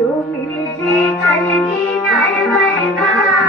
जो मिल जाए अलगी नाल बरगा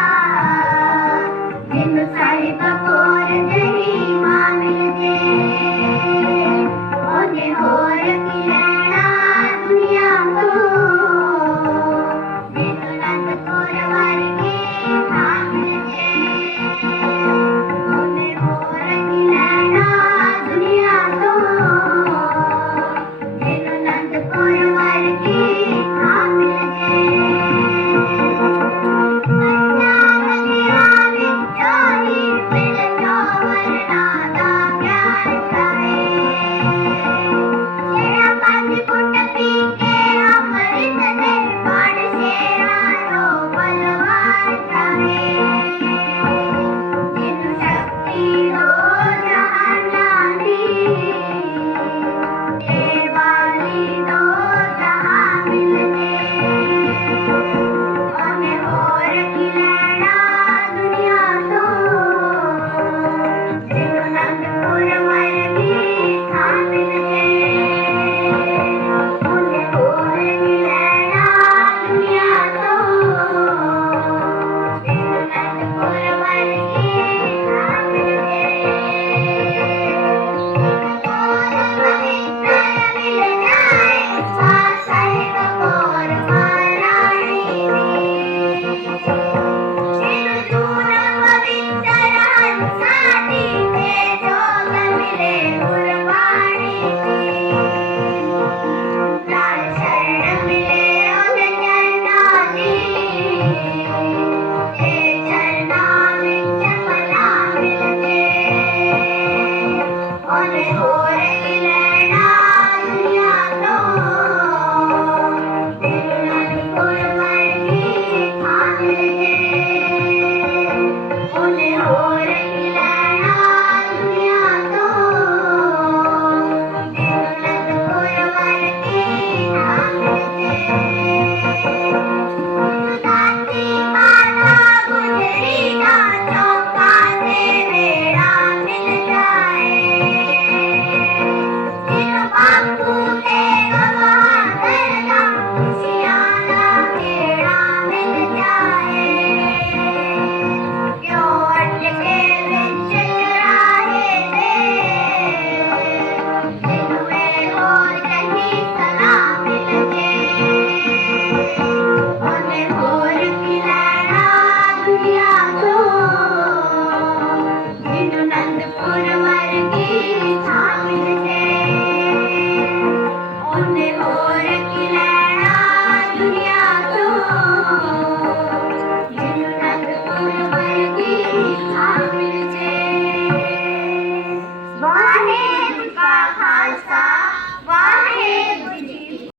Bye.